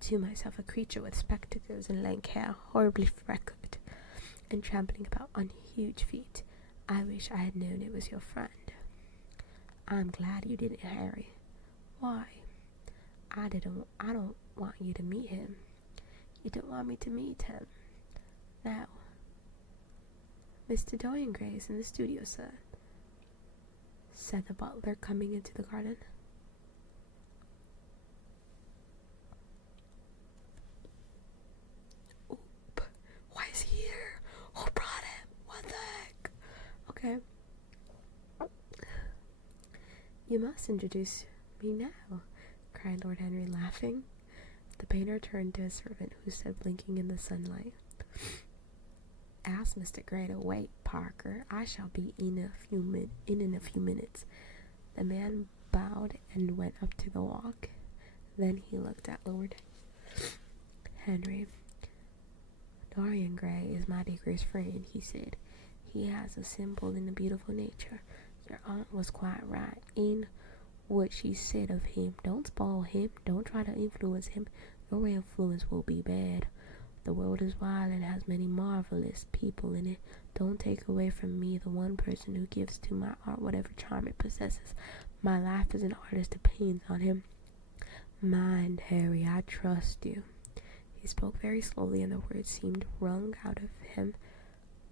to myself a creature with spectacles and lank hair, horribly freckled, and trampling about on huge feet. I wish I had known it was your friend. I'm glad you didn't, Harry. Why? I don't want you to meet him. You don't want me to meet him. Now, Mr. Dorian Gray is in the studio, sir, said the butler, coming into the garden. Oop. Why is he here? Who brought him? What the heck? Okay. You must introduce me now, cried Lord Henry, laughing. The painter turned to his servant, who stood blinking in the sunlight. Ask Mr. Gray to wait, Parker. I shall be in a few minutes. The man bowed and went up to the walk. Then he looked at Lord Henry. Dorian Gray is my dearest friend, he said. He has a simple and a beautiful nature. Your aunt was quite right in what she said of him. Don't spoil him. Don't try to influence him. Your influence will be bad. The world is wide and has many marvelous people in it. Don't take away from me the one person who gives to my art whatever charm it possesses. My life as an artist depends on him. Mind, Harry, I trust you. He spoke very slowly, and the words seemed wrung out of him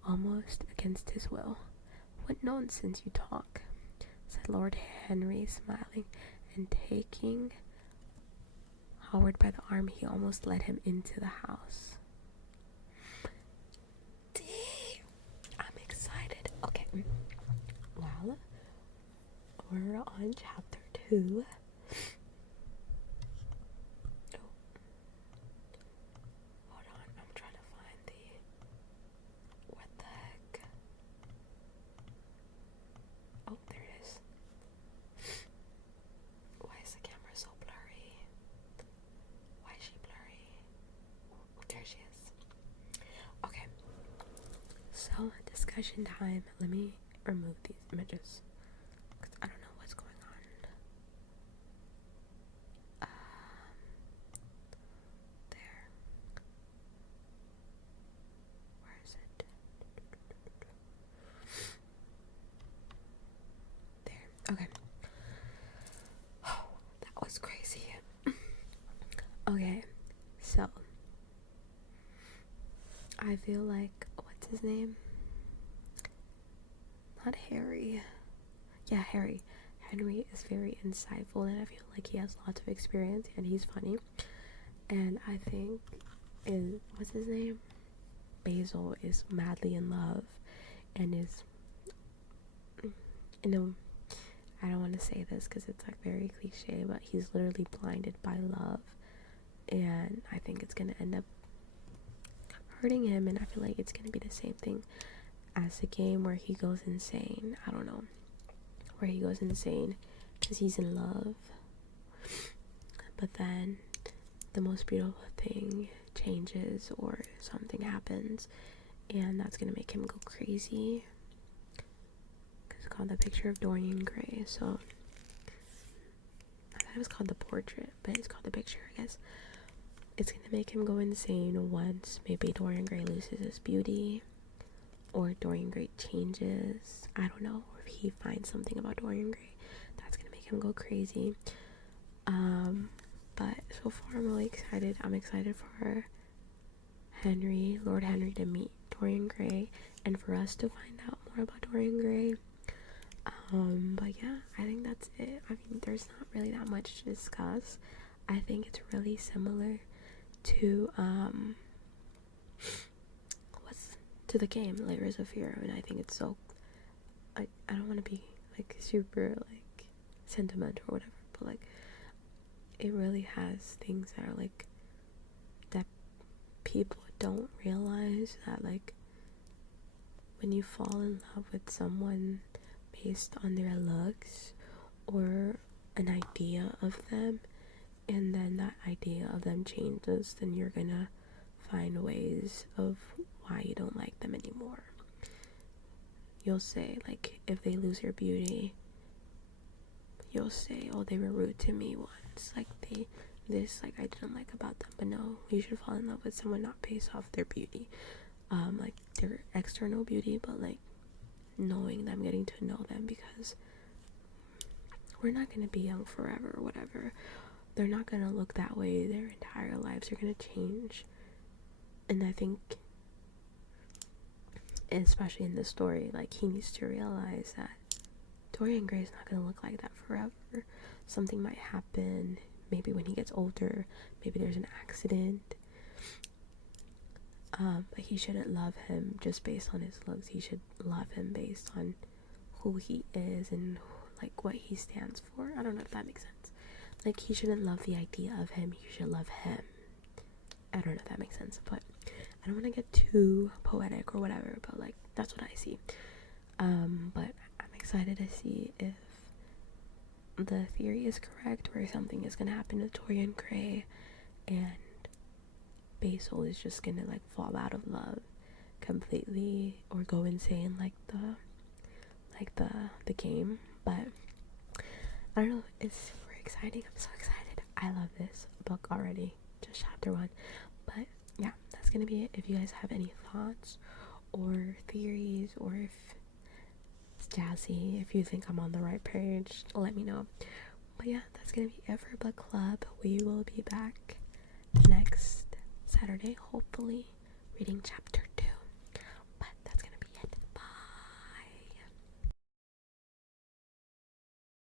almost against his will. What nonsense you talk, said Lord Henry, smiling, and taking Howard by the arm, he almost led him into the house. I'm excited. Okay. Well, we're on chapter 2. Oh. Hold on, I'm trying to find the... What the heck? Oh, there it is. Why is the camera so blurry? Why is she blurry? There she is. Okay. So, discussion time. Let me remove these images, because I don't know what's going on. There. Where is it? There. Okay. Oh, that was crazy. Okay, so I feel like, what's his name? Not Harry. Yeah, Harry. Henry is very insightful, and I feel like he has lots of experience, and he's funny. And I think, what's his name? Basil is madly in love, and is, I don't want to say this because it's like very cliche, but he's literally blinded by love, and I think it's gonna end up hurting him, and I feel like it's gonna be the same thing as the game where he goes insane. I don't know, where he goes insane because he's in love, but then the most beautiful thing changes or something happens, and that's gonna make him go crazy. It's called The Picture of Dorian Gray, so I thought it was called The Portrait, but it's called The Picture, I guess. It's gonna make him go insane once maybe Dorian Gray loses his beauty, or Dorian Gray changes, I don't know, or if he finds something about Dorian Gray that's gonna make him go crazy. But so far I'm really excited. I'm excited for Lord Henry to meet Dorian Gray, and for us to find out more about Dorian Gray. But yeah, I think that's it. I mean, there's not really that much to discuss. I think it's really similar to to the game Layers of Fear, and I think it's so, I don't want to be like super like sentimental or whatever, but like it really has things that are like that people don't realize, that like when you fall in love with someone based on their looks or an idea of them, and then that idea of them changes, then you're gonna find ways of why you don't like them anymore. You'll say, like, if they lose their beauty, you'll say, oh, they were rude to me once, like they this like I didn't like about them, but no, you should fall in love with someone not based off their beauty, like their external beauty, but like knowing them, getting to know them, because we're not gonna be young forever or whatever. They're not gonna look that way their entire lives. They're gonna change. And I think, especially in this story, like he needs to realize that Dorian Gray's not gonna look like that forever. Something might happen, maybe when he gets older, maybe there's an accident. But he shouldn't love him just based on his looks. He should love him based on who he is and like what he stands for. I don't know if that makes sense. Like, he shouldn't love the idea of him. You should love him. I don't know if that makes sense, but I don't want to get too poetic or whatever, but like that's what I see. But I'm excited to see if the theory is correct, where something is gonna happen to Dorian Gray and Basil is just gonna like fall out of love completely or go insane like the game. But I don't know, it's super exciting. I'm so excited. I love this book already, just chapter 1. But yeah, that's gonna be it. If you guys have any thoughts or theories, or if it's jazzy, if you think I'm on the right page, let me know. But yeah, that's gonna be it for book club. We will be back next Saturday, hopefully, reading chapter